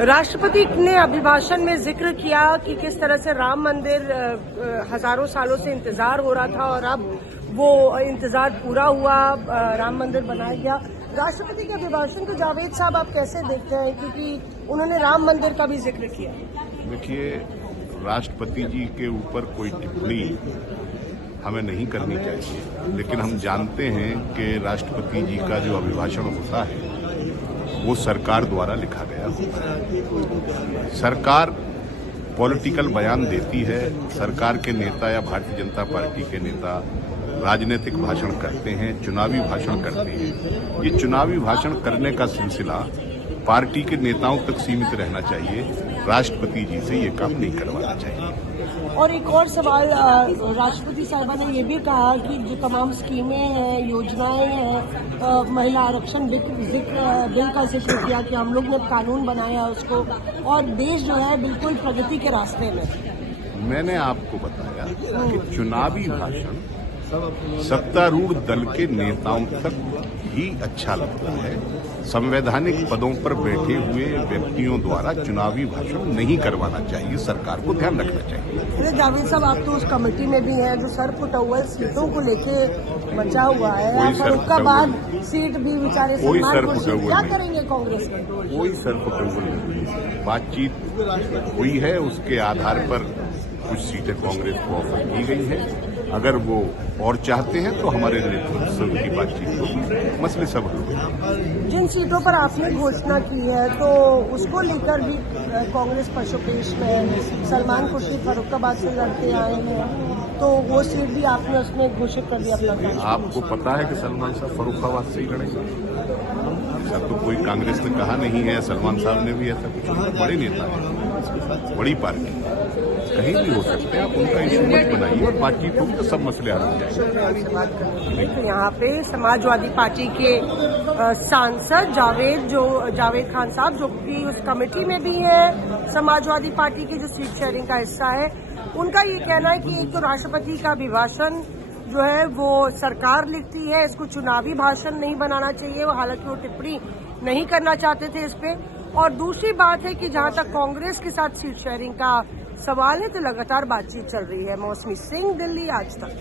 राष्ट्रपति ने अभिभाषण में जिक्र किया कि किस तरह से राम मंदिर हजारों सालों से इंतजार हो रहा था और अब वो इंतजार पूरा हुआ, राम मंदिर बनाया गया। राष्ट्रपति के अभिभाषण को जावेद साहब आप कैसे देखते हैं, क्योंकि उन्होंने राम मंदिर का भी जिक्र किया। देखिए, राष्ट्रपति जी के ऊपर कोई टिप्पणी हमें नहीं करनी चाहिए, लेकिन हम जानते हैं कि राष्ट्रपति जी का जो अभिभाषण होता है वो सरकार द्वारा लिखा गया होता है। सरकार पॉलिटिकल बयान देती है, सरकार के नेता या भारतीय जनता पार्टी के नेता राजनीतिक भाषण करते हैं, चुनावी भाषण करते हैं। ये चुनावी भाषण करने का सिलसिला पार्टी के नेताओं तक सीमित रहना चाहिए, राष्ट्रपति जी से ये काम नहीं करवाना चाहिए। और एक और सवाल, राष्ट्रपति साहिबा ने ये भी कहा कि जो तमाम स्कीमें हैं, योजनाएं हैं, महिला आरक्षण बिल का जिक्र किया कि हम लोग ने कानून बनाया उसको, और देश जो है बिल्कुल प्रगति के रास्ते में। मैंने आपको बताया कि चुनावी भाषण सत्तारूढ़ दल के नेताओं तक ही अच्छा लगता है। संवैधानिक पदों पर बैठे हुए व्यक्तियों द्वारा चुनावी भाषण नहीं करवाना चाहिए, सरकार को ध्यान रखना चाहिए। जावेद साहब, आप तो उस कमेटी में भी हैं जो सर फुटअव्वल सीटों को लेके बचा हुआ है, फर्रुखाबाद सीट भी बेचारे क्या करेंगे कांग्रेस में? कोई सर फुटअव्वल नहीं, बातचीत हुई है, उसके आधार पर कुछ सीटें कांग्रेस को ऑफर की गई है। अगर वो और चाहते हैं तो हमारे नेतृत्व की बातचीत होगी, मसले सब होंगे। जिन सीटों पर आपने घोषणा की है तो उसको लेकर भी कांग्रेस पशुपेश में सलमान खुर्शीद फर्रुखाबाद से लड़ते आए हैं, तो वो सीट भी आपने उसमें घोषित कर दिया अपना। आपको पता है कि सलमान साहब फर्रुखाबाद से ही लड़ेंगे? ऐसा तो कोई कांग्रेस ने कहा नहीं है, सलमान साहब ने भी ऐसा कुछ, बड़े नेता हैं, बड़ी पार्टी, कहीं भी हो सकते हैं। आप उनका इशू मत बनाइए और बातचीत होगी तो सब मसले हल हो जाएंगे। तो यहाँ पे समाजवादी पार्टी के सांसद जावेद खान साहब, जो कि उस कमेटी में भी है समाजवादी पार्टी की जो सीट शेयरिंग का हिस्सा है, उनका ये कहना है कि एक तो राष्ट्रपति का अभिभाषण जो है वो सरकार लिखती है, इसको चुनावी भाषण नहीं बनाना चाहिए, वो हालांकि वो टिप्पणी नहीं करना चाहते थे इस पे। और दूसरी बात है कि जहां तक कांग्रेस के साथ सीट शेयरिंग का सवाल है तो लगातार बातचीत चल रही है। मौसमी सिंह, दिल्ली, आज तक।